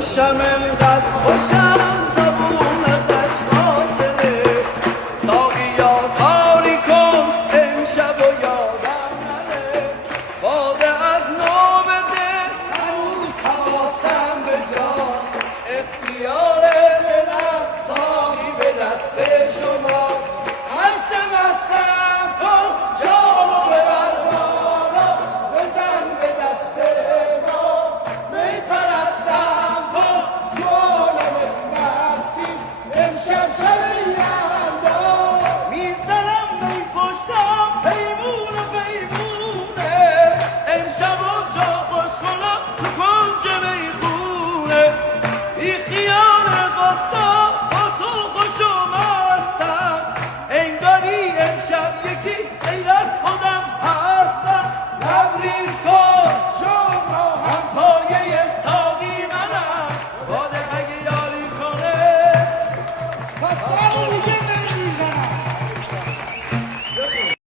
خوشم انقدر خوشم زبونتش فاصله ساقیا کاری کن امشب و یادم نره باده از نو بده هنوز حواسم به جاست اختیار دلم ساقی به دست شما مستم کن جامو ببر بالا بزن به دست ما می پرستم کن تو عالم مستی امشب شب یلداز میزنم می پشتم پیمون پیمونه امشب و جا خوش کنم تو کنج میخونه بی خیال قصد